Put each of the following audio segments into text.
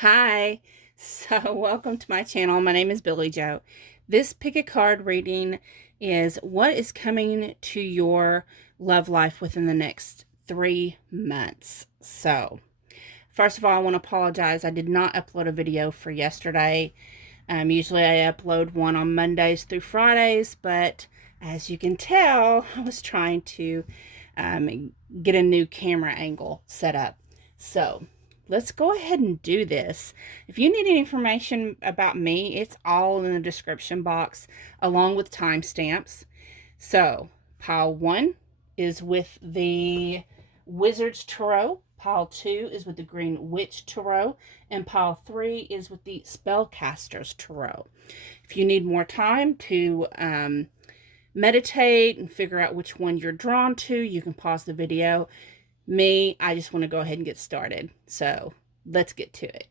Hi, so welcome to my channel. My name is Billy Joe. This pick a card reading is what is coming to your love life within the next 3 months. So, first of all, I want to apologize. I did not upload a video for yesterday. Usually I upload one on Mondays through Fridays, but as you can tell, I was trying to get a new camera angle set up. So, let's go ahead and do this. If you need any information about me, it's all in the description box along with timestamps. So, pile 1 is with the Wizard's Tarot. Pile 2 is with the Green Witch Tarot. And pile 3 is with the Spellcasters Tarot. If you need more time to meditate and figure out which one you're drawn to, you can pause the video. Me, I just want to go ahead and get started. So let's get to it.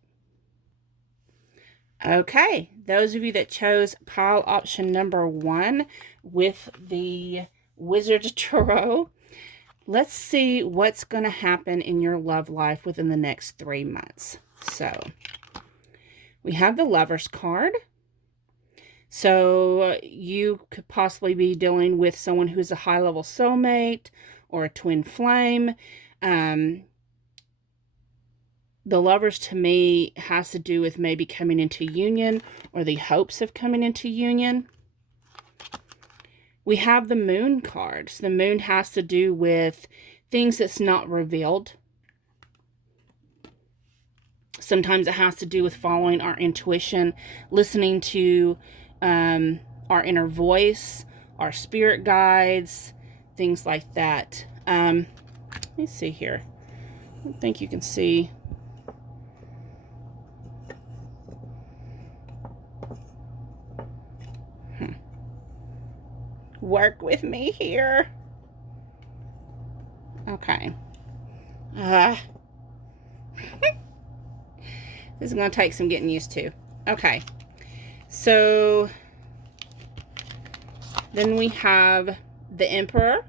Okay, those of you that chose pile option number 1 with the Wizard's Tarot, let's see what's going to happen in your love life within the next 3 months. So we have the Lover's card. So you could possibly be dealing with someone who's a high-level soulmate or a twin flame. The Lovers, to me, has to do with maybe coming into union or the hopes of coming into union. We have the Moon card. So the Moon has to do with things that's not revealed. Sometimes it has to do with following our intuition, listening to our inner voice, our spirit guides, things like that. Let me see here. I don't think you can see. Work with me here. Okay. This is going to take some getting used to. Okay. So then we have the Emperor.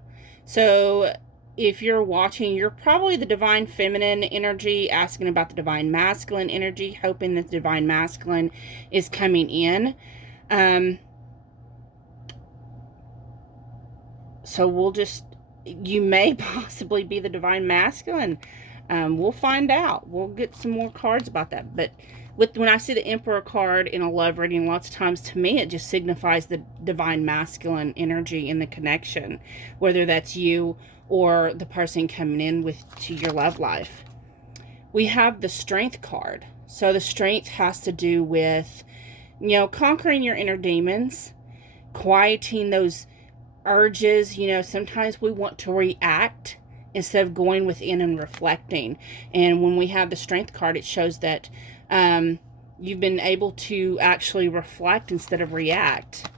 So if you're watching, you're probably the Divine Feminine energy, asking about the Divine Masculine energy, hoping that the Divine Masculine is coming in. So we'll just, you may possibly be the Divine Masculine. We'll find out. We'll get some more cards about that. But when I see the Emperor card in a love reading, lots of times to me it just signifies the Divine Masculine energy in the connection, whether that's you or the person coming in to your love life. We have the Strength card. So the Strength has to do with, conquering your inner demons, quieting those urges. Sometimes we want to react instead of going within and reflecting. And when we have the Strength card, it shows that you've been able to actually reflect instead of react.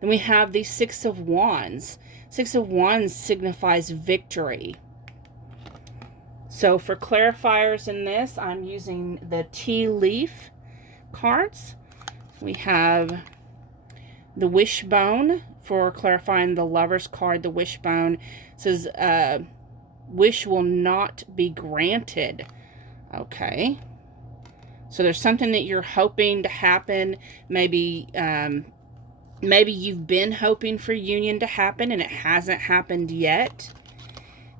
Then we have the Six of Wands. Six of Wands signifies victory. So for clarifiers in this, I'm using the tea leaf cards. We have the Wishbone for clarifying the Lover's card. The Wishbone says, wish will not be granted. Okay. So there's something that you're hoping to happen. Maybe you've been hoping for union to happen and it hasn't happened yet.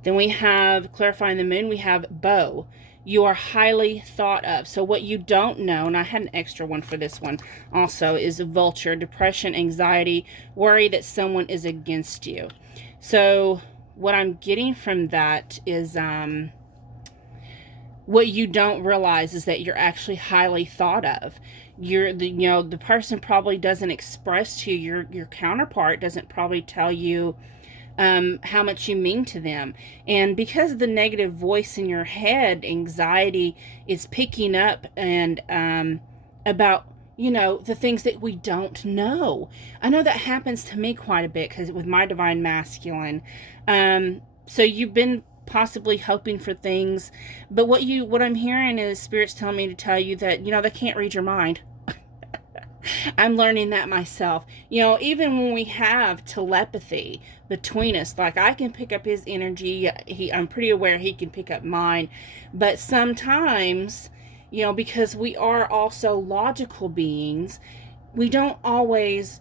Then we have, clarifying the Moon, we have Bow. You are highly thought of. So what you don't know, and I had an extra one for this one also, is a Vulture, depression, anxiety, worry that someone is against you. So what I'm getting from that is what you don't realize is that you're actually highly thought of. The person probably doesn't express to you, your counterpart doesn't probably tell you how much you mean to them. And because of the negative voice in your head, anxiety is picking up and about the things that we don't know. I know that happens to me quite a bit because with my Divine Masculine. So you've been possibly hoping for things, but what I'm hearing is Spirit's telling me to tell you that they can't read your mind. I'm learning that myself. Even when we have telepathy between us, like I can pick up his energy, I'm pretty aware he can pick up mine, but sometimes because we are also logical beings. We don't always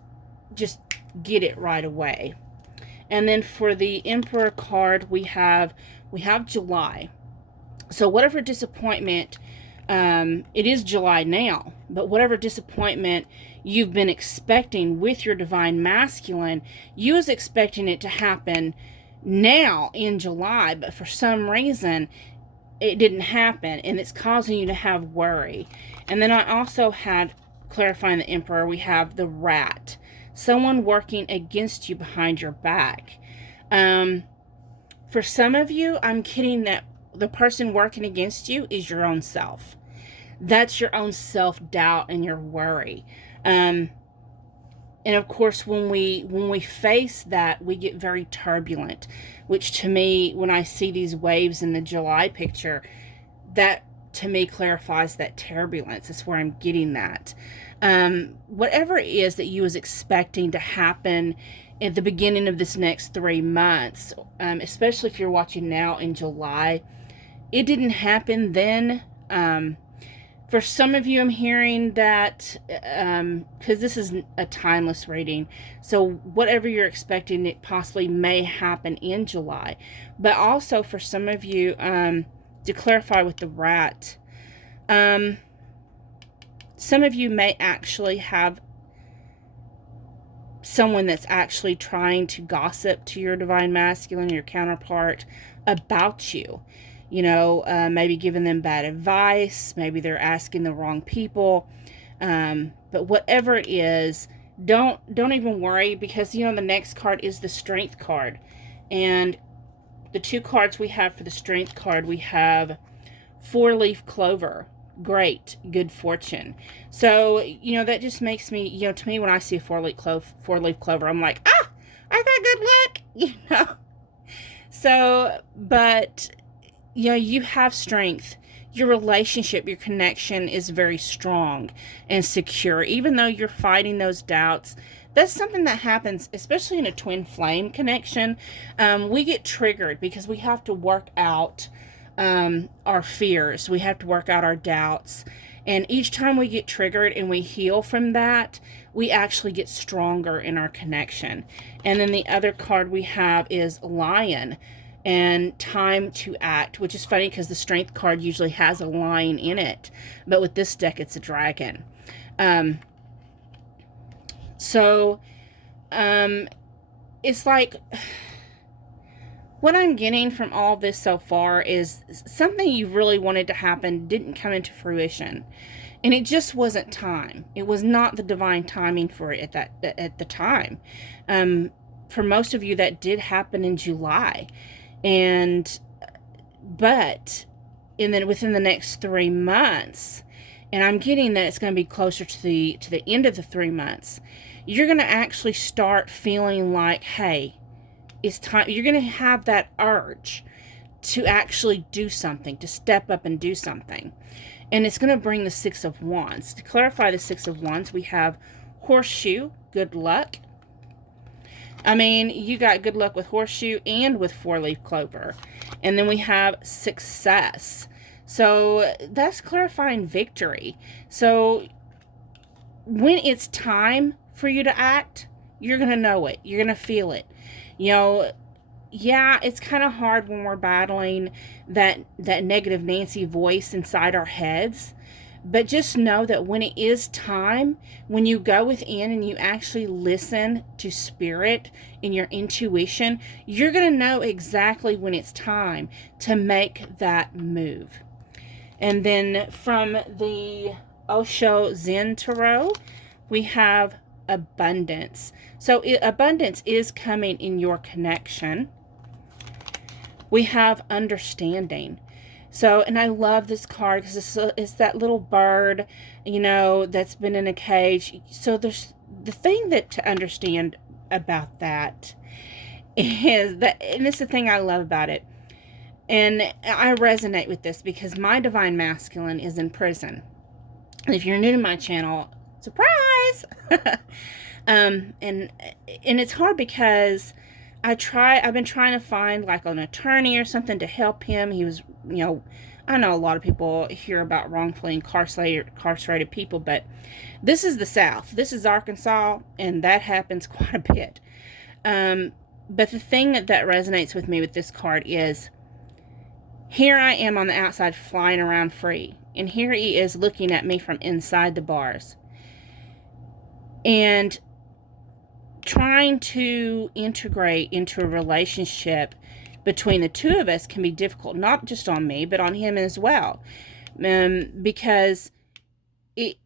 just get it right away. And then for the Emperor card, we have July. So whatever disappointment, it is July now, but whatever disappointment you've been expecting with your divine masculine, you was expecting it to happen now in July, but for some reason it didn't happen, and it's causing you to have worry. And then I also had, clarifying the Emperor, we have the Rat. Someone working against you behind your back. For some of you, I'm kidding that the person working against you is your own self. That's your own self-doubt and your worry. And of course, when we face that, we get very turbulent, which to me, when I see these waves in the July picture, that to me clarifies that turbulence. That's where I'm getting that. Whatever it is that you was expecting to happen at the beginning of this next 3 months, especially if you're watching now in July, it didn't happen then. For some of you, I'm hearing that, because this is a timeless reading, so whatever you're expecting, it possibly may happen in July. But also for some of you, to clarify with the Rat, some of you may actually have someone that's actually trying to gossip to your divine masculine, your counterpart, about you. Maybe giving them bad advice. Maybe they're asking the wrong people. But whatever it is, don't even worry, because, the next card is the Strength card. And the 2 cards we have for the Strength card, we have 4-leaf clover. Great, good fortune. So, that just makes me, to me, when I see a 4-leaf clover, I'm like, I got good luck, So, but you have strength. Your relationship, your connection is very strong and secure. Even though you're fighting those doubts, that's something that happens, especially in a twin flame connection. We get triggered because we have to work out our fears. We have to work out our doubts. And each time we get triggered and we heal from that, we actually get stronger in our connection. And then the other card we have is Lion. And time to act, which is funny because the Strength card usually has a lion in it, but with this deck it's a dragon. It's like, what I'm getting from all this so far is something you really wanted to happen didn't come into fruition, and it just wasn't time. It was not the divine timing for it at the time. For most of you, that did happen in July. But then within the next 3 months, and I'm getting that it's going to be closer to the end of the 3 months, you're going to actually start feeling like, hey, it's time. You're going to have that urge to actually do something, to step up and do something. And it's going to bring the 6 of Wands. To clarify the 6 of Wands, we have Horseshoe, good luck. You got good luck with Horseshoe and with 4-leaf clover. And then we have Success. So that's clarifying victory. So when it's time for you to act, you're going to know it. You're going to feel it. Yeah, it's kind of hard when we're battling that negative Nancy voice inside our heads. But just know that when it is time, when you go within and you actually listen to spirit and your intuition, you're going to know exactly when it's time to make that move. And then from the Osho Zen Tarot, we have Abundance. So abundance is coming in your connection. We have Understanding. So, and I love this card because it's that little bird, that's been in a cage. So there's the thing that to understand about that is that, and it's the thing I love about it. And I resonate with this because my divine masculine is in prison. And if you're new to my channel, surprise! And it's hard because I've been trying to find like an attorney or something to help him. He was, I know a lot of people hear about wrongfully incarcerated people, but this is the South. This is Arkansas, and that happens quite a bit. But the thing that resonates with me with this card is, here I am on the outside flying around free, and here he is looking at me from inside the bars. And trying to integrate into a relationship between the two of us can be difficult, not just on me, but on him as well. Because he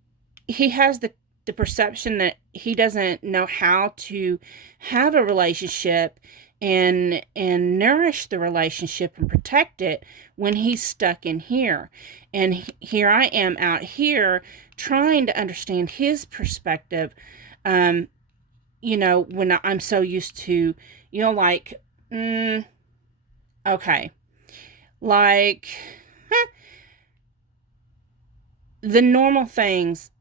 has the perception that he doesn't know how to have a relationship and nourish the relationship and protect it when he's stuck in here. And here I am out here trying to understand his perspective, when I'm so used to, like, okay, like, the normal things,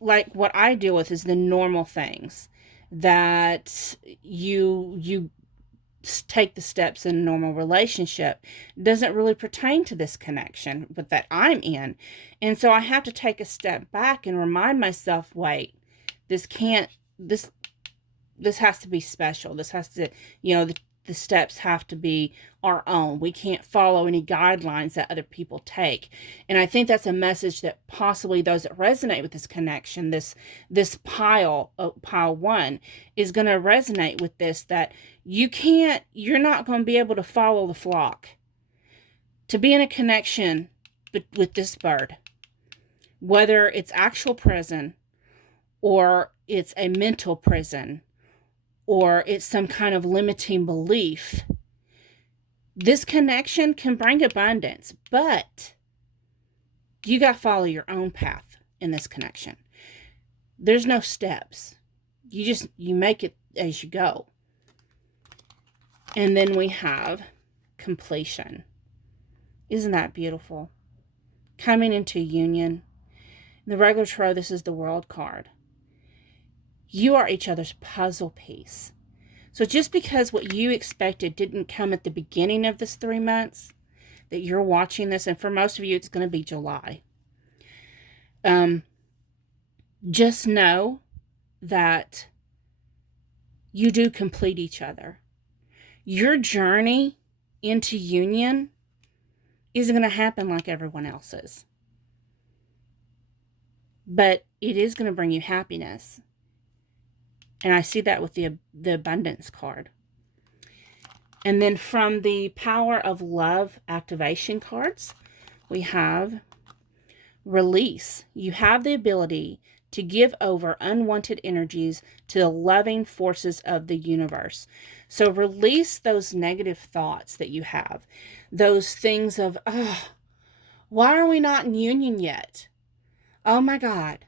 like what I deal with is the normal things that you take the steps in a normal relationship doesn't really pertain to this connection but that I'm in. And so I have to take a step back and remind myself, wait, this has to be special. This has to, the steps have to be our own. We can't follow any guidelines that other people take. And I think that's a message that possibly those that resonate with this connection, this pile one, is going to resonate with this, that you're not going to be able to follow the flock. To be in a connection with this bird, whether it's actual prison or it's a mental prison, or it's some kind of limiting belief, this connection can bring abundance, but you got to follow your own path in this connection. There's no steps. You make it as you go. And then we have completion. Isn't that beautiful? Coming into union. In the regular tarot, this is the World card. You are each other's puzzle piece. So just because what you expected didn't come at the beginning of this 3 months that you're watching this, and for most of you, it's going to be July. Just know that you do complete each other. Your journey into union isn't going to happen like everyone else's. But it is going to bring you happiness. And I see that with the abundance card. And then from the power of love activation cards, we have release. You have the ability to give over unwanted energies to the loving forces of the universe. So release those negative thoughts that you have. Those things of, why are we not in union yet? Oh my God,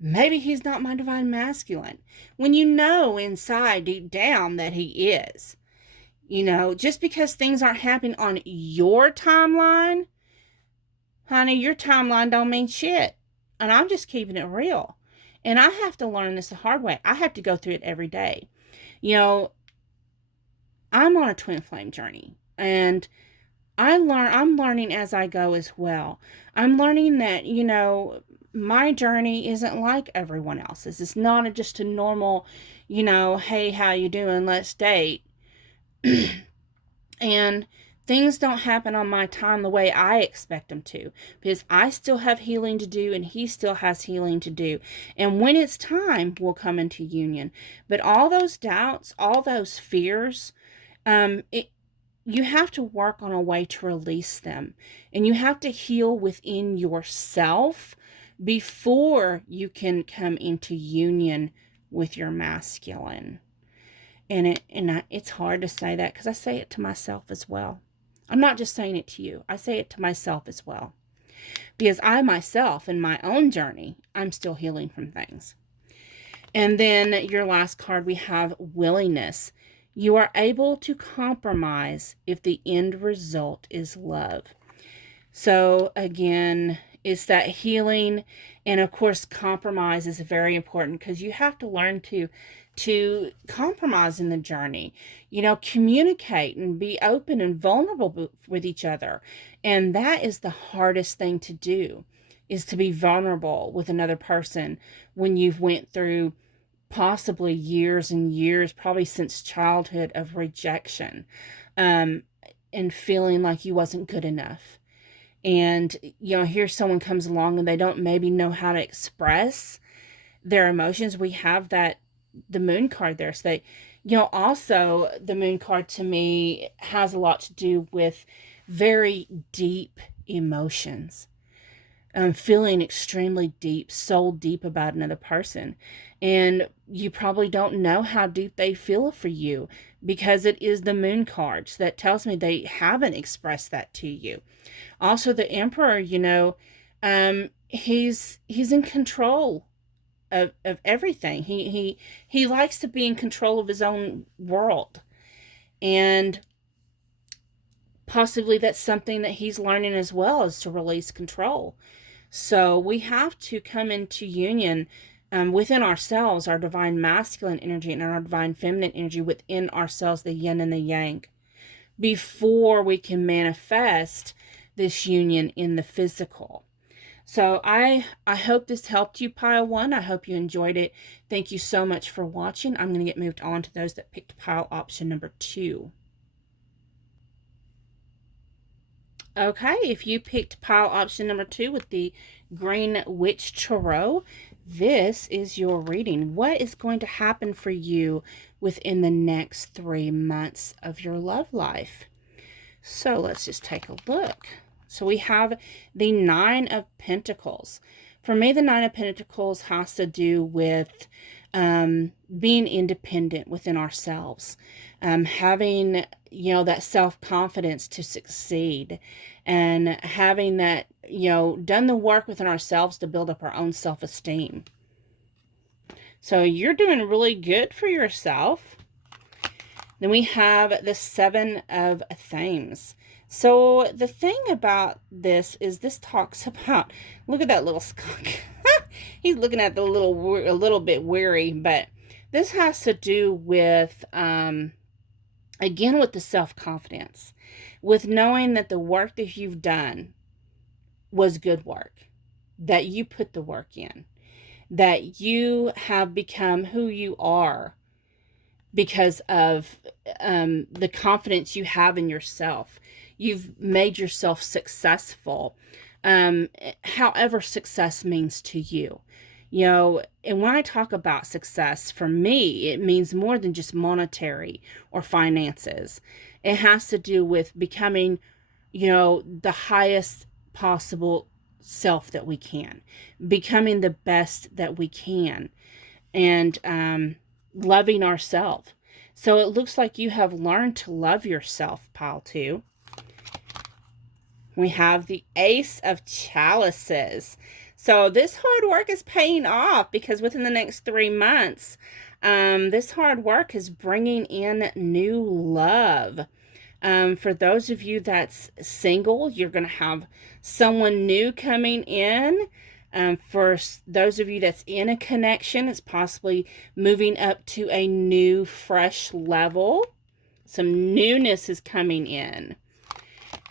maybe he's not my divine masculine. When you know inside, deep down, that he is. Just because things aren't happening on your timeline, honey, your timeline don't mean shit. And I'm just keeping it real. And I have to learn this the hard way. I have to go through it every day. I'm on a twin flame journey. And I'm learning as I go as well. I'm learning that, my journey isn't like everyone else's. It's not just a normal, hey, how you doing? Let's date. And things don't happen on my time the way I expect them to, because I still have healing to do and he still has healing to do. And when it's time, we'll come into union. But all those doubts, all those fears, you have to work on a way to release them. And you have to heal within yourself before you can come into union with your masculine. And it's hard to say that, because I say it to myself as well. I'm not just saying it to you. I say it to myself as well. Because I myself, in my own journey, I'm still healing from things. And then your last card, we have willingness. You are able to compromise if the end result is love. So again, it's that healing. And of course, compromise is very important, because you have to learn to to compromise in the journey. Communicate and be open and vulnerable with each other. And that is the hardest thing to do, is to be vulnerable with another person when you've went through possibly years and years, probably since childhood, of rejection, and feeling like you wasn't good enough. And, here someone comes along and they don't maybe know how to express their emotions. We have the moon card there. So also the moon card to me has a lot to do with very deep emotions. Feeling extremely deep, soul deep about another person. And you probably don't know how deep they feel for you, because it is the moon card. So that tells me they haven't expressed that to you. Also, the Emperor, he's in control of everything. He likes to be in control of his own world. And possibly that's something that he's learning as well, is to release control. So we have to come into union within ourselves, our divine masculine energy and our divine feminine energy within ourselves, the yin and the yang, before we can manifest this union in the physical. So I hope this helped you, pile 1. I hope you enjoyed it. Thank you so much for watching. I'm going to get moved on to those that picked pile option number 2. Okay, if you picked pile option number 2 with the Green Witch Tarot, this is your reading. What is going to happen for you within the next 3 months of your love life? So let's just take a look. So we have the 9 of Pentacles. For me, the 9 of Pentacles has to do with being independent within ourselves, having, that self-confidence to succeed, and having that, done the work within ourselves to build up our own self-esteem. So you're doing really good for yourself. Then we have the 7 of Thames. So the thing about this is this talks about, look at that little skunk. He's looking at a little bit weary, but this has to do with, again, with the self-confidence, with knowing that the work that you've done was good work, that you put the work in, that you have become who you are because of the confidence you have in yourself. You've made yourself successful, however success means to you. And when I talk about success, for me, it means more than just monetary or finances. It has to do with becoming, the highest possible self that we can, becoming the best that we can, and loving ourselves. So it looks like you have learned to love yourself, pile 2. We have the Ace of Chalices. So this hard work is paying off, because within the next 3 months, this hard work is bringing in new love. For those of you that's single, you're going to have someone new coming in. For those of you that's in a connection, it's possibly moving up to a new, fresh level. Some newness is coming in.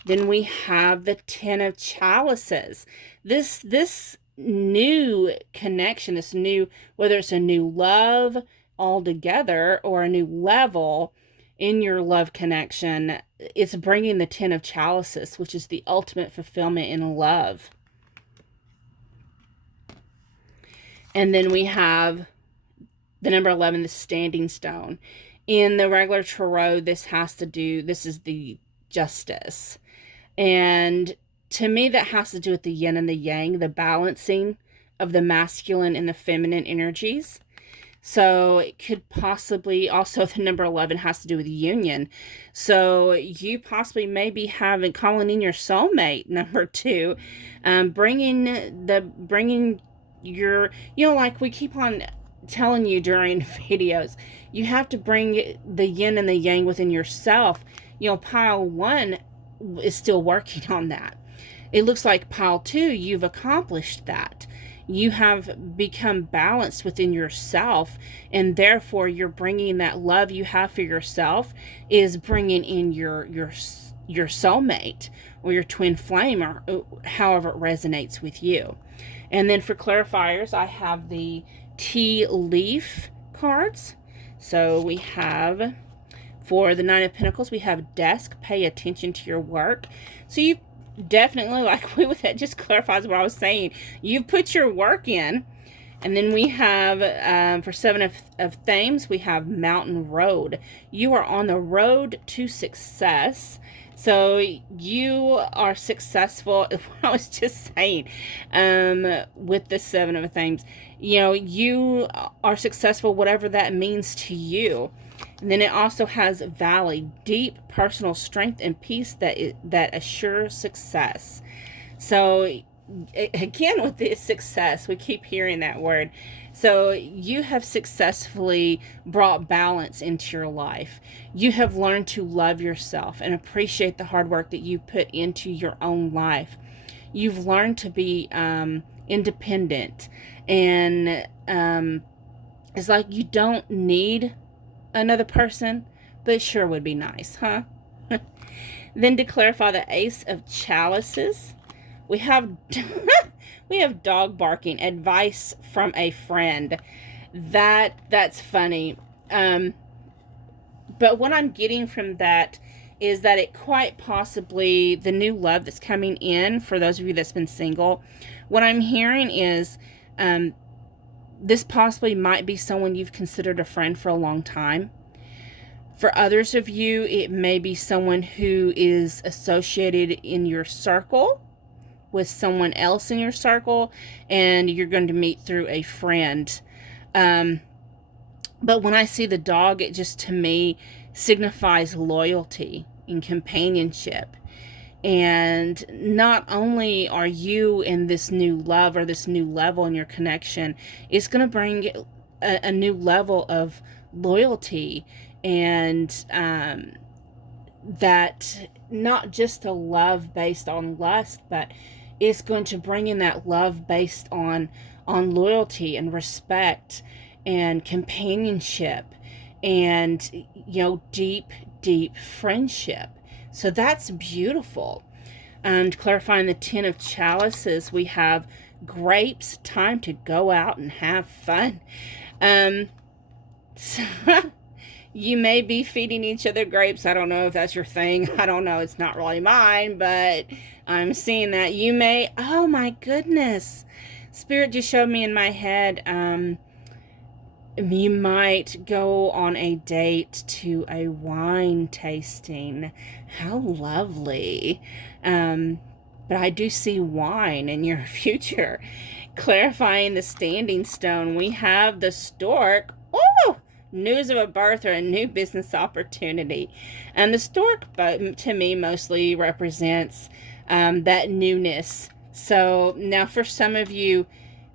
Then we have the 10 of Chalices. This new connection, this new, whether it's a new love altogether or a new level in your love connection, it's bringing the 10 of Chalices, which is the ultimate fulfillment in love. And then we have the number 11, the Standing Stone. In the regular tarot, this is the Justice. And to me, that has to do with the yin and the yang, the balancing of the masculine and the feminine energies. So it could possibly, also the number 11 has to do with union. So you possibly may be calling in your soulmate, number 2, bringing your, like we keep on telling you during videos, you have to bring the yin and the yang within yourself. Pile 1 is still working on that. It looks like pile 2, you've accomplished that. You have become balanced within yourself, and therefore you're bringing that love you have for yourself is bringing in your soulmate or your twin flame, or however it resonates with you. And then for clarifiers, I have the tea leaf cards. So we have, for the Nine of Pentacles, we have desk, pay attention to your work. So you definitely, like with that, just clarifies what I was saying. You've put your work in. And then we have, for Seven of Thames, we have Mountain Road. You are on the road to success. So you are successful. I was just saying, with the Seven of Thames, you know, you are successful, whatever that means to you. And then it also has Valley, deep personal strength and peace that assures success. So again, with this success, we keep hearing that word. So you have successfully brought balance into your life. You have learned to love yourself and appreciate the hard work that you put into your own life. You've learned to be independent, and it's like you don't need another person, but it sure would be nice, huh? Then to clarify the Ace of Chalices, we have we have dog barking, advice from a friend. That's funny. But what I'm getting from that is that it quite possibly, the new love that's coming in, for those of you that's been single, what I'm hearing is this possibly might be someone you've considered a friend for a long time. For others of you, it may be someone who is associated in your circle with someone else in your circle, and you're going to meet through a friend. But when I see the dog, it just, to me, signifies loyalty and companionship. And not only are you in this new love or this new level in your connection, it's going to bring a new level of loyalty, and that not just a love based on lust, but it's going to bring in that love based on loyalty and respect and companionship and, you know, deep friendship. So that's beautiful. And clarifying the Ten of Chalices, we have grapes, time to go out and have fun. So you may be feeding each other grapes. I don't know if that's your thing. I don't know. It's not really mine, but I'm seeing that. You may, oh my goodness. Spirit just showed me in my head, you might go on a date to a wine tasting. How lovely. But I do see wine in your future. Clarifying the Standing Stone, we have the Stork. Oh! News of a birth or a new business opportunity. And the stork, to me, mostly represents that newness. So now for some of you,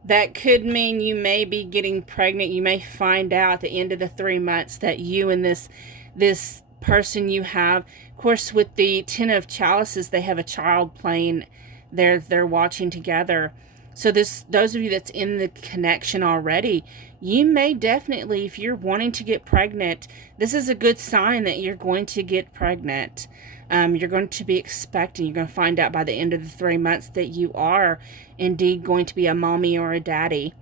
that could mean you may be getting pregnant. You may find out at the end of the 3 months that you and this person you have, of course, with the Ten of Chalices, they have a child playing. They're watching together. So those of you that's in the connection already, you may definitely, if you're wanting to get pregnant, this is a good sign that you're going to get pregnant. You're going to be expecting. You're going to find out by the end of the 3 months that you are indeed going to be a mommy or a daddy.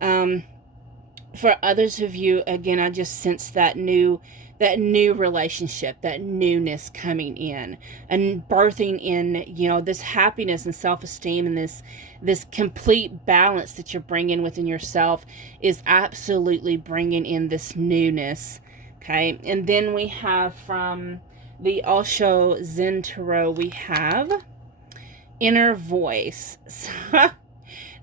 For others of you, again, I just sense that new relationship, that newness coming in and birthing in, you know, this happiness and self-esteem, and this complete balance that you're bringing within yourself is absolutely bringing in this newness. Okay. And then we have from the Osho Zen Tarot, we have Inner Voice. So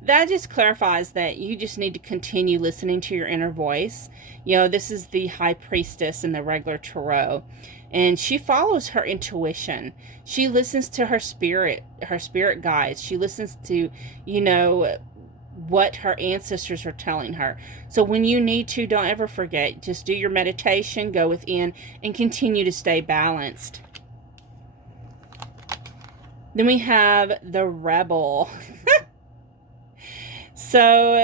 that just clarifies that you just need to continue listening to your inner voice. You know, this is the High Priestess in the regular tarot, and she follows her intuition. She listens to her spirit guides. She listens to, you know, what her ancestors are telling her. So when you need to, don't ever forget. Just do your meditation, go within, and continue to stay balanced. Then we have the Rebel. So,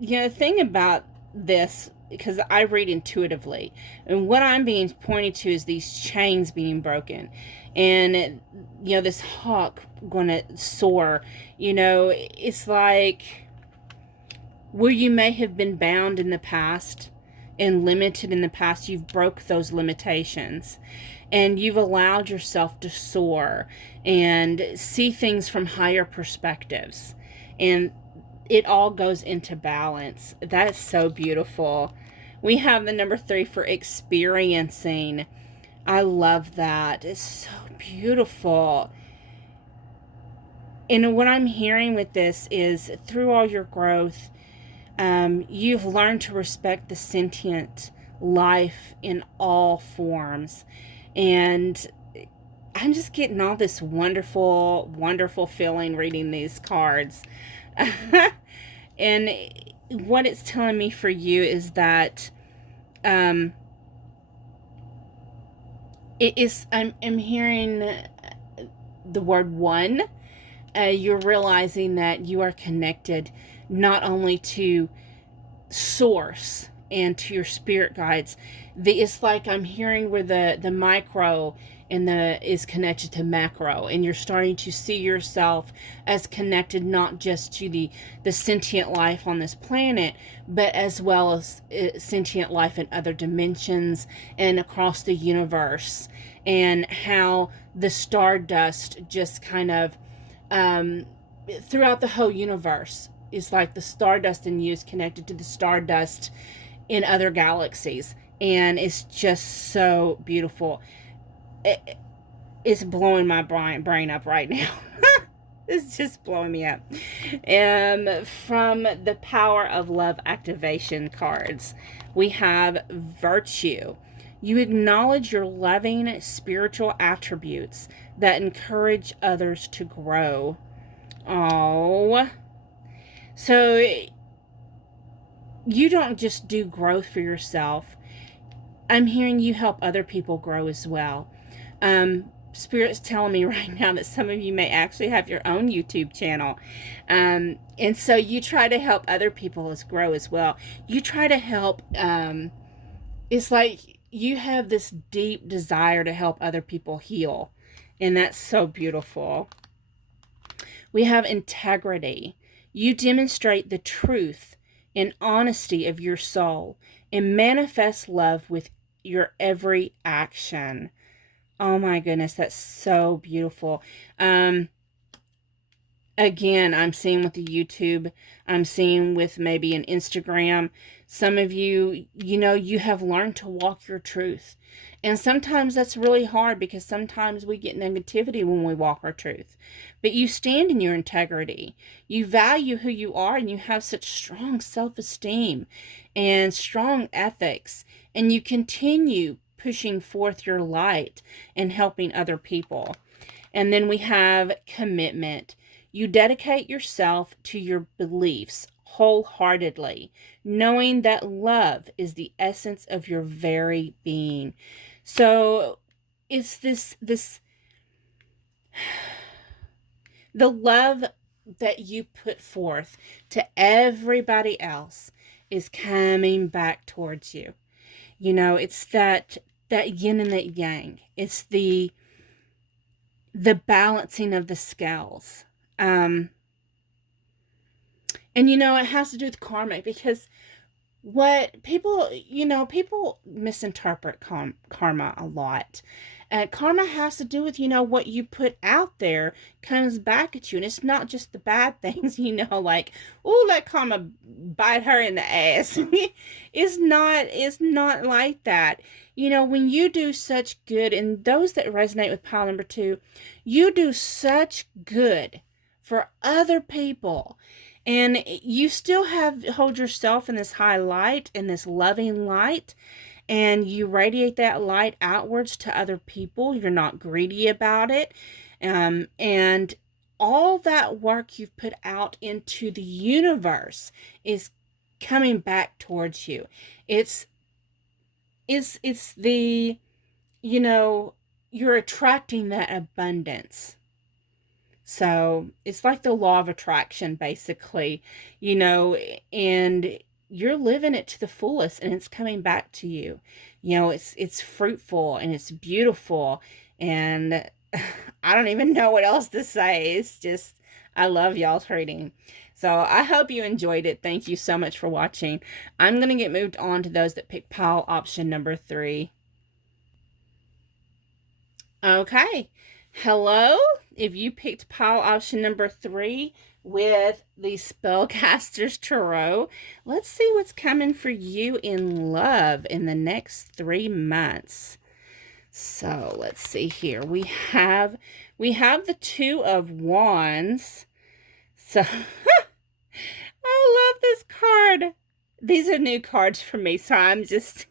the thing about this, because I read intuitively, and what I'm being pointed to is these chains being broken, and this hawk going to soar. It's like where you may have been bound in the past and limited in the past, you've broke those limitations and you've allowed yourself to soar and see things from higher perspectives, and it all goes into balance. That is so beautiful. We have the number 3 for experiencing. I love that. It's so beautiful. And what I'm hearing with this is through all your growth, you've learned to respect the sentient life in all forms. And I'm just getting all this wonderful, wonderful feeling reading these cards. And what it's telling me for you is that I'm hearing the word one. You're realizing that you are connected not only to source and to your spirit guides. It's like I'm hearing where the micro and the is connected to macro, and you're starting to see yourself as connected not just to the sentient life on this planet, but as well as sentient life in other dimensions and across the universe, and how the stardust just kind of throughout the whole universe is like the stardust in you is connected to the stardust in other galaxies, and it's just so beautiful. It's blowing my brain up right now. It's just blowing me up. From the Power of Love activation cards, we have Virtue. You acknowledge your loving spiritual attributes that encourage others to grow. Oh, so you don't just do growth for yourself. I'm hearing you help other people grow as well. Spirit's telling me right now that some of you may actually have your own YouTube channel. And so you try to help other people grow as well. You try to help, it's like you have this deep desire to help other people heal. And that's so beautiful. We have integrity. You demonstrate the truth and honesty of your soul and manifest love with your every action. Oh my goodness, that's so beautiful. Again, I'm seeing with the YouTube, I'm seeing with maybe an Instagram. Some of you, you have learned to walk your truth. And sometimes that's really hard because sometimes we get negativity when we walk our truth. But you stand in your integrity. You value who you are, and you have such strong self-esteem and strong ethics. And you continue pushing forth your light and helping other people. And then we have commitment. You dedicate yourself to your beliefs wholeheartedly, knowing that love is the essence of your very being. So it's this the love that you put forth to everybody else is coming back towards you. It's that yin and that yang. It's the balancing of the scales. And it has to do with karma, because what people misinterpret karma a lot. Karma has to do with, what you put out there comes back at you. And it's not just the bad things, like, oh, let karma bite her in the ass. It's not like that. When you do such good, and those that resonate with pile number 2, you do such good for other people. And you still hold yourself in this high light, in this loving light, and you radiate that light outwards to other people. You're not greedy about it. And all that work you've put out into the universe is coming back towards you. It's the, you're attracting that abundance. So it's like the law of attraction, basically, you know, and you're living it to the fullest and it's coming back to you. You know, it's fruitful and it's beautiful. And I don't even know what else to say. It's just, I love y'all's reading. So I hope you enjoyed it. Thank you so much for watching. I'm going to get moved on to those that pick pile option number 3. Okay. Hello. If you picked pile option number 3 with the Spellcasters Tarot, let's see what's coming for you in love in the next 3 months. So let's see here. We have the 2 of Wands. So I love this card. These are new cards for me, so I'm just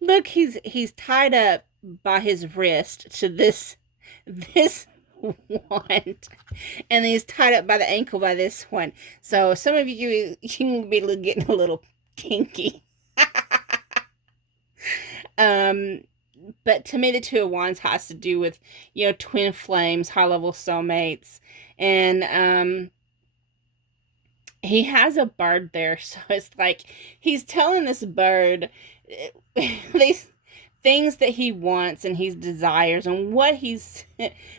look, he's tied up by his wrist to this wand, and he's tied up by the ankle by this one. So some of you can be getting a little kinky. But to me, the 2 of Wands has to do with, you know, twin flames, high-level soulmates, and he has a bird there, so it's like he's telling this bird these things that he wants and he desires and what he's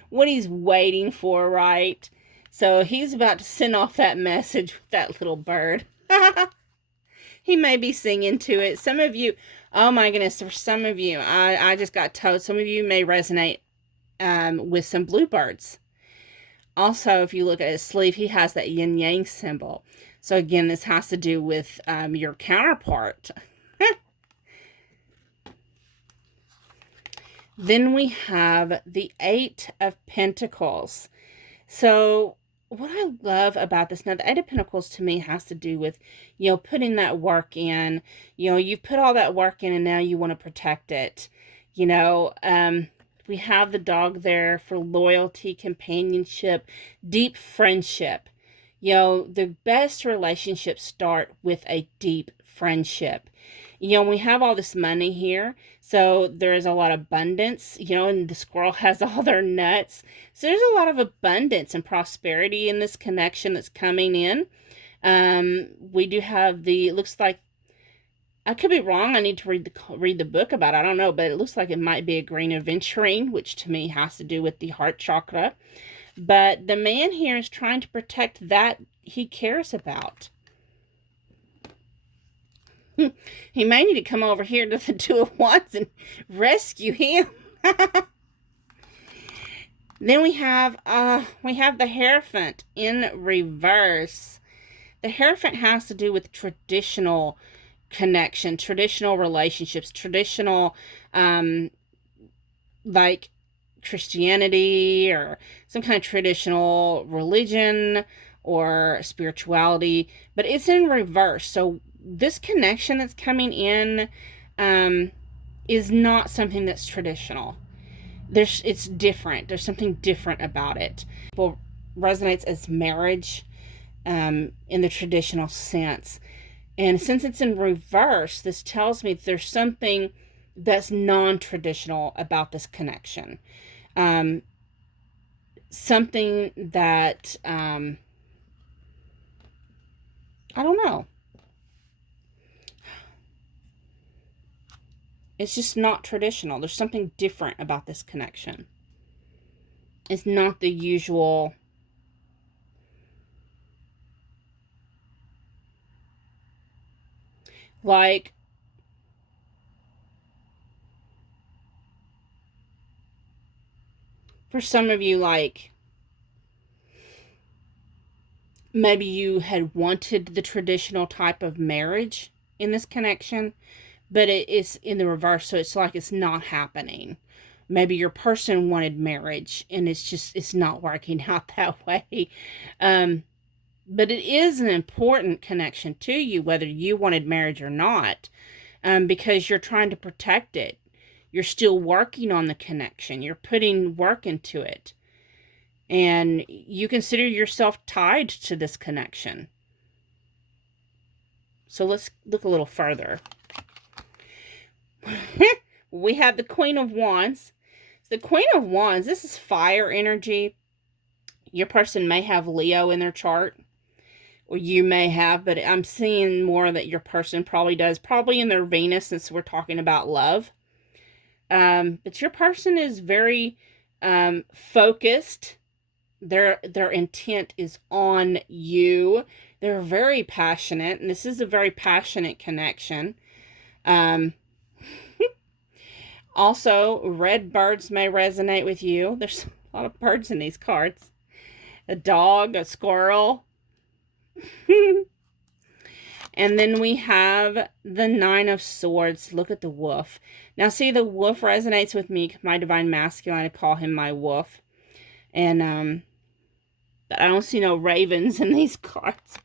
waiting for, right? So he's about to send off that message with that little bird. He may be singing to it. Some of you, oh my goodness, for some of you, I just got told, some of you may resonate with some bluebirds. Also, if you look at his sleeve, he has that yin-yang symbol. So again, this has to do with your counterpart. Then we have the 8 of Pentacles. So what I love about this, now the 8 of Pentacles to me has to do with, you know, putting that work in. You know, you've put all that work in and now you want to protect it. You know, we have the dog there for loyalty, companionship, deep friendship. You know, the best relationships start with a deep friendship. You know, we have all this money here, so there's a lot of abundance, you know, and the squirrel has all their nuts. So there's a lot of abundance and prosperity in this connection that's coming in. We do have the, it looks like, I could be wrong, I need to read the book about it, I don't know, but it looks like it might be a green aventurine, which to me has to do with the heart chakra. But the man here is trying to protect that he cares about. He may need to come over here to the 2 of Wands and rescue him. Then we have the Hierophant in reverse. The Hierophant has to do with traditional connection, traditional relationships, traditional like Christianity or some kind of traditional religion or spirituality, but it's in reverse. So this connection that's coming in is not something that's traditional. It's different. There's something different about it. Well, resonates as marriage in the traditional sense. And since it's in reverse, this tells me there's something that's non-traditional about this connection. Something that, I don't know. It's just not traditional. There's something different about this connection. It's not the usual. Like, for some of you, like, maybe you had wanted the traditional type of marriage in this connection, but it is in the reverse, so it's like it's not happening. Maybe your person wanted marriage, and it's not working out that way. But it is an important connection to you, whether you wanted marriage or not, because you're trying to protect it. You're still working on the connection. You're putting work into it. And you consider yourself tied to this connection. So let's look a little further. We have the Queen of Wands. The Queen of Wands, this is fire energy. Your person may have Leo in their chart, or you may have, but I'm seeing more that your person probably does, probably in their Venus, since we're talking about love. But your person is very focused. Their intent is on you. They're very passionate, and this is a very passionate connection. Also, red birds may resonate with you. There's a lot of birds in these cards. A dog, a squirrel. And then we have the Nine of Swords. Look at the wolf. Now, see, the wolf resonates with me. My divine masculine, I call him my wolf. And but I don't see no ravens in these cards.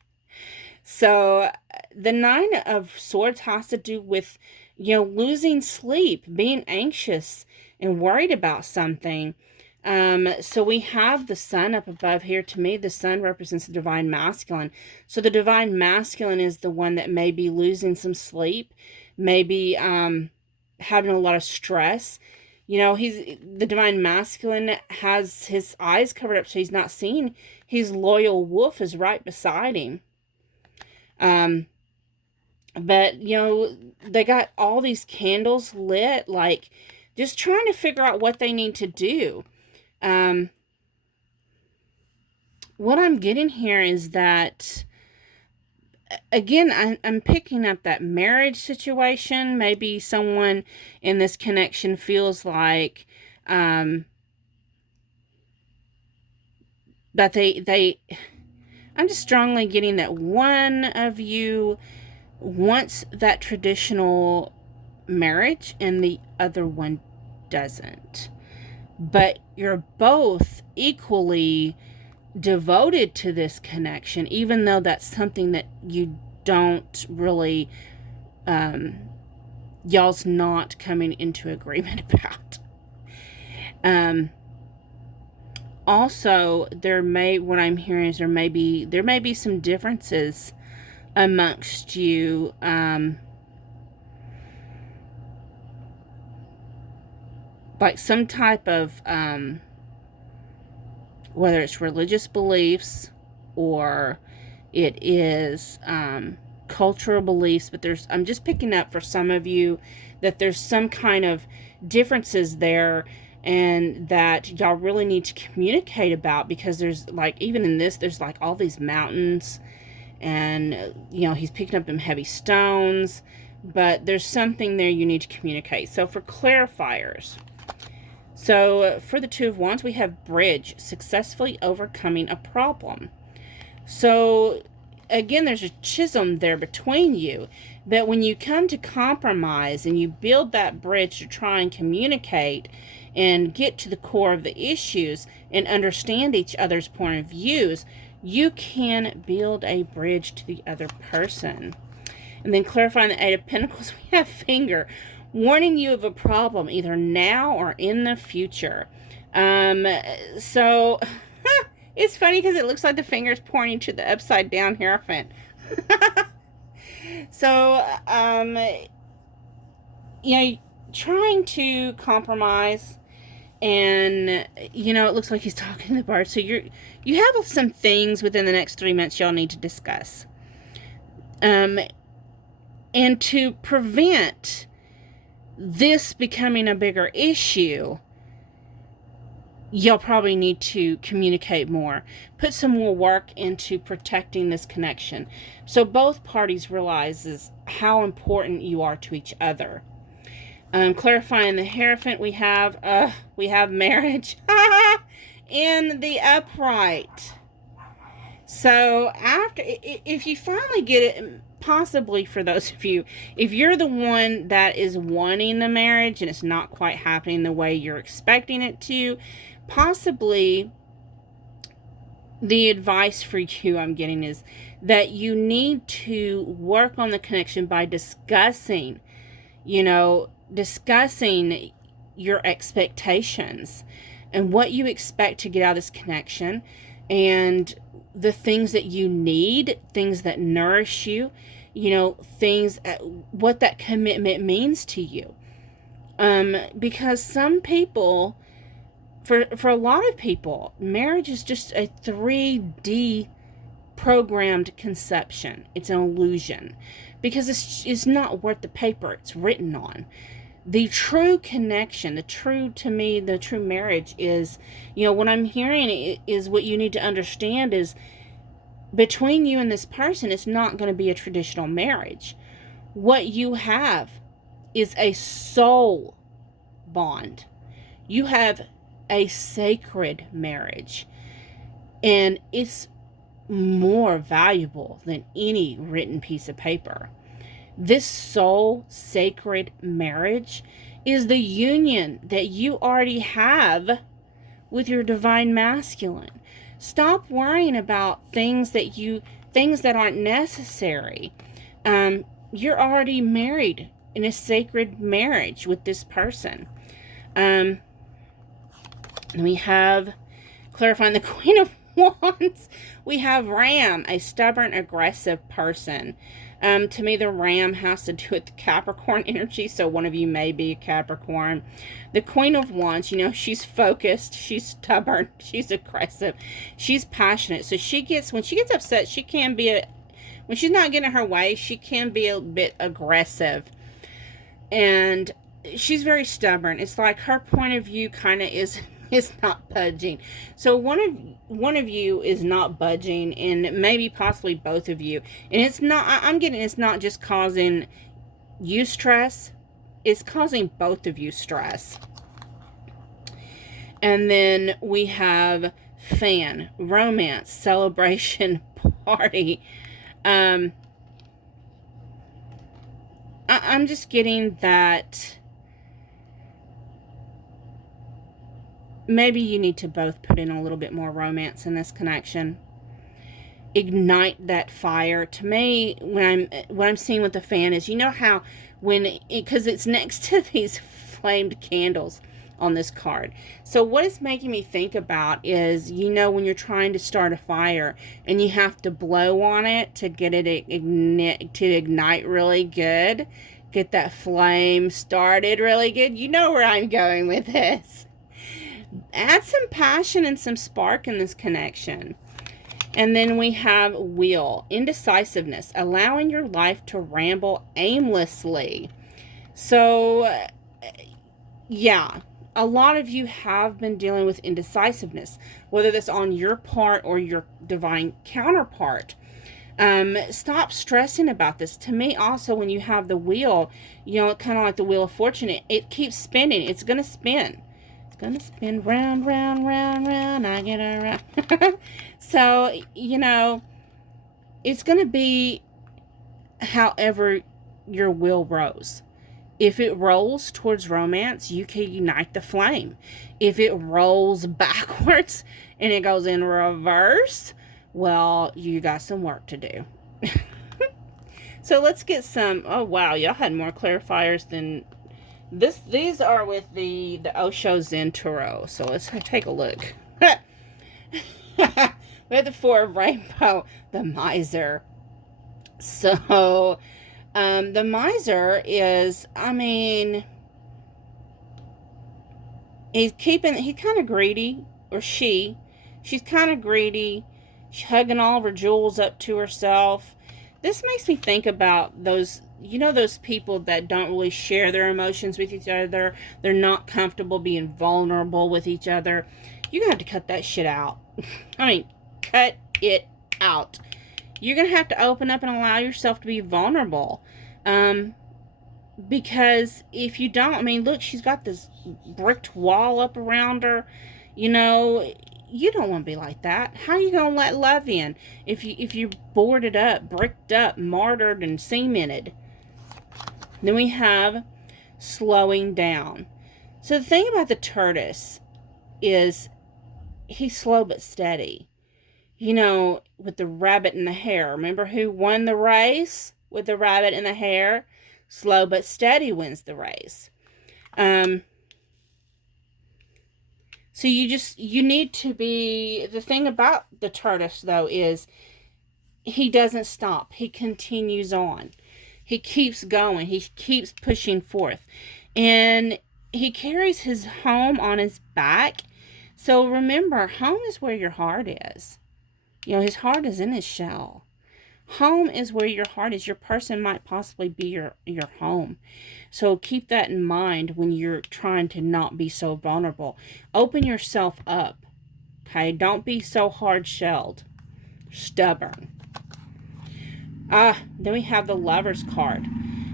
So the Nine of Swords has to do with, losing sleep, being anxious and worried about something. So we have the sun up above here. To me, the sun represents the divine masculine. So the divine masculine is the one that may be losing some sleep, maybe having a lot of stress. The divine masculine has his eyes covered up, so he's not seeing. His loyal wolf is right beside him. But, they got all these candles lit, like, just trying to figure out what they need to do. What I'm getting here is that, again, I'm picking up that marriage situation. Maybe someone in this connection feels like, that I'm just strongly getting that one of you wants that traditional marriage and the other one doesn't. But you're both equally devoted to this connection, even though that's something that you don't really, y'all's not coming into agreement about. Also, what I'm hearing is there may be some differences amongst you, like some type of, whether it's religious beliefs or it is cultural beliefs, but I'm just picking up for some of you that there's some kind of differences there, and that y'all really need to communicate about, because there's, like, even in this, there's like all these mountains, and he's picking up them heavy stones, but there's something there you need to communicate. So for clarifiers, so for the Two of Wands, we have bridge, successfully overcoming a problem. So again, there's a schism there between you, that when you come to compromise and you build that bridge to try and communicate and get to the core of the issues and understand each other's point of views, you can build a bridge to the other person. And then clarifying the Eight of Pentacles, we have finger, warning you of a problem either now or in the future. So it's funny because it looks like the finger is pointing to the upside down Hierophant. So, trying to compromise, and it looks like he's talking to the bird. So you have some things within the next 3 months y'all need to discuss, and to prevent this becoming a bigger issue, y'all probably need to communicate more, put some more work into protecting this connection, so both parties realizes how important you are to each other. Clarifying the Hierophant, we have marriage in the upright. So if you finally get it, possibly for those of you, if you're the one that is wanting the marriage and it's not quite happening the way you're expecting it to, possibly the advice for you I'm getting is that you need to work on the connection by discussing your expectations and what you expect to get out of this connection, and the things that you need, things that nourish you, things, what that commitment means to you. Because some people for a lot of people, marriage is just a 3D programmed conception. It's an illusion because it's not worth the paper it's written on. The true connection, the true marriage is, what I'm hearing is what you need to understand is between you and this person, it's not going to be a traditional marriage. What you have is a soul bond. You have a sacred marriage, and it's more valuable than any written piece of paper. This soul sacred marriage is the union that you already have with your divine masculine. Stop worrying about things that aren't necessary. You're already married in a sacred marriage with this person. And we have, clarifying the Queen of Wands, we have Ram, a stubborn, aggressive person. To me, the Ram has to do with the Capricorn energy, so one of you may be a Capricorn. The Queen of Wands, she's focused, she's stubborn, she's aggressive, she's passionate. So when she gets upset, when she's not getting her way, she can be a bit aggressive. And she's very stubborn. It's like her point of view kind of is not budging. So one of you is not budging, and maybe possibly both of you. And it's not just causing you stress, it's causing both of you stress. And then we have Fan, romance, celebration, party. I'm just getting that maybe you need to both put in a little bit more romance in this connection. Ignite that fire. To me, what I'm seeing with the Fan is, how because it's next to these flamed candles on this card. So what it's making me think about is, when you're trying to start a fire and you have to blow on it to get it to ignite really good, get that flame started really good. You know where I'm going with this. Add some passion and some spark in this connection. And then we have Wheel, indecisiveness, allowing your life to ramble aimlessly. So, yeah, a lot of you have been dealing with indecisiveness, whether that's on your part or your divine counterpart. Stop stressing about this. To me, also, when you have the wheel, kind of like the Wheel of Fortune, it keeps spinning. It's going to spin. Gonna spin round, round, round, round. I get around. So, it's gonna be however your wheel rolls. If it rolls towards romance, you can ignite the flame. If it rolls backwards and it goes in reverse, well, you got some work to do. So let's get some. Oh wow, y'all had more clarifiers than this. These are with the Osho Zen Tarot. So let's take a look. We have the Four of Rainbow, the Miser. So the Miser is, he's kind of greedy, or she's kind of greedy. She's hugging all of her jewels up to herself. This makes me think about those people that don't really share their emotions with each other. They're not comfortable being vulnerable with each other. You're going to have to cut that shit out. Cut it out. You're going to have to open up and allow yourself to be vulnerable. Because if you don't, look, she's got this bricked wall up around her. You don't want to be like that. How are you going to let love in if you're boarded up, bricked up, martyred, and cemented? Then we have slowing down. So the thing about the tortoise is he's slow but steady. With the rabbit and the hare. Remember who won the race with the rabbit and the hare? Slow but steady wins the race. So you need to be, the thing about the tortoise though is he doesn't stop. He continues on. He keeps going. He keeps pushing forth. And he carries his home on his back. So remember, home is where your heart is. You know, his heart is in his shell. Home is where your heart is. Your person might possibly be your home. So keep that in mind when you're trying to not be so vulnerable. Open yourself up. Okay? Don't be so hard-shelled. Stubborn. Then we have the Lover's card.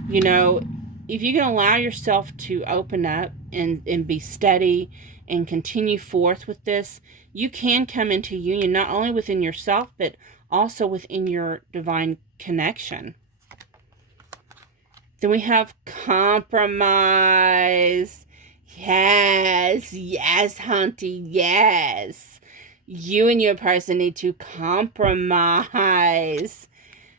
You know, if you can allow yourself to open up and be steady and continue forth with this, you can come into union not only within yourself, but also within your divine connection. Then we have compromise. Yes, yes, Hunty, yes. You and your person need to compromise.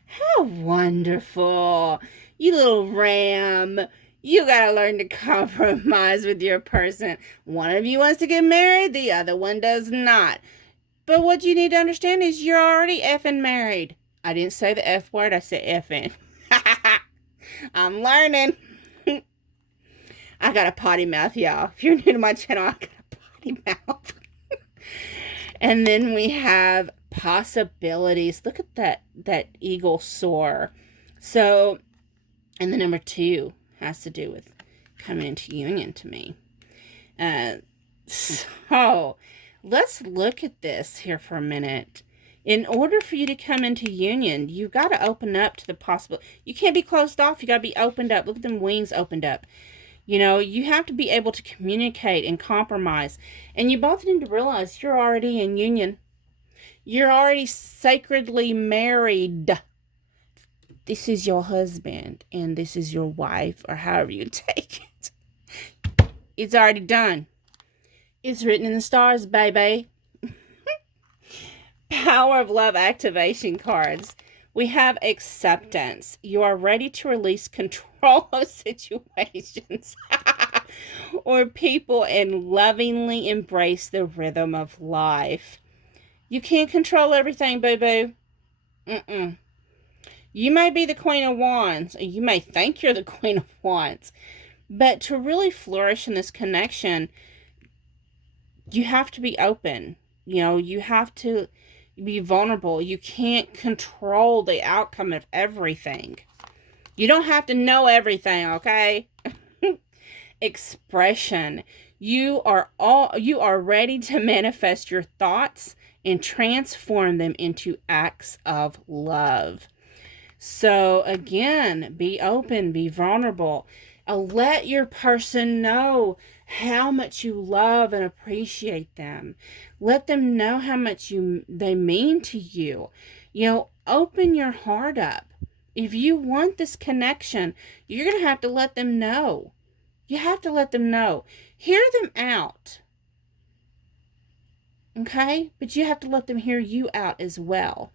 How wonderful. You little ram. You gotta learn to compromise with your person. One of you wants to get married, the other one does not. But what you need to understand is you're already effing married. I didn't say the F word, I said effing. I'm learning. I got a potty mouth, y'all. If you're new to my channel, I got a potty mouth. And then we have possibilities. Look at that eagle soar. So, and the number 2 has to do with coming into union to me. So, let's look at this here for a minute. In order for you to come into union, you've got to open up to the possible. You can't be closed off. You got to be opened up. Look at them wings opened up. You know, you have to be able to communicate and compromise. And you both need to realize you're already in union. You're already sacredly married. This is your husband and this is your wife, or however you take it. It's already done. It's written in the stars, baby. Power of Love activation cards. We have acceptance. You are ready to release control of situations or people and lovingly embrace the rhythm of life. You can't control everything, boo-boo. You may be the Queen of Wands, or you may think you're the Queen of Wands, but to really flourish in this connection, you have to be open. You know, you have to be vulnerable. You can't control the outcome of everything. You don't have to know everything, okay? Expression. You are ready to manifest your thoughts and transform them into acts of love. So again, be open, be vulnerable. Let your person know how much you love and appreciate them. Let them know how much they mean to you. You know, open your heart up. If you want this connection, you're going to have to let them know. You have to let them know. Hear them out. Okay? But you have to let them hear you out as well.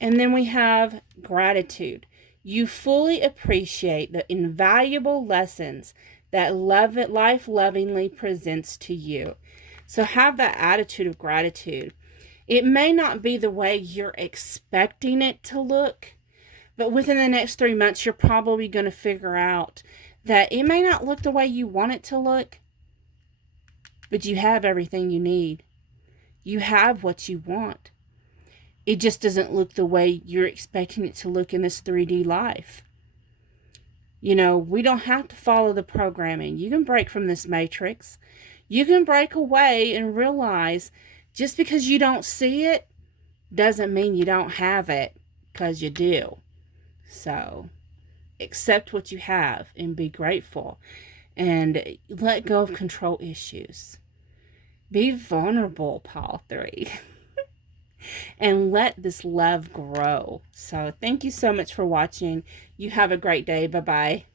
And then we have gratitude. You fully appreciate the invaluable lessons that life lovingly presents to you. So have that attitude of gratitude. It may not be the way you're expecting it to look, but within the next 3 months, you're probably going to figure out that it may not look the way you want it to look, but you have everything you need. You have what you want. It just doesn't look the way you're expecting it to look in this 3D life. You know, we don't have to follow the programming. You can break from this matrix. You can break away and realize just because you don't see it doesn't mean you don't have it, because you do. So, accept what you have and be grateful. And let go of control issues. Be vulnerable, Paul 3. And let this love grow. So thank you so much for watching. You have a great day. Bye-bye.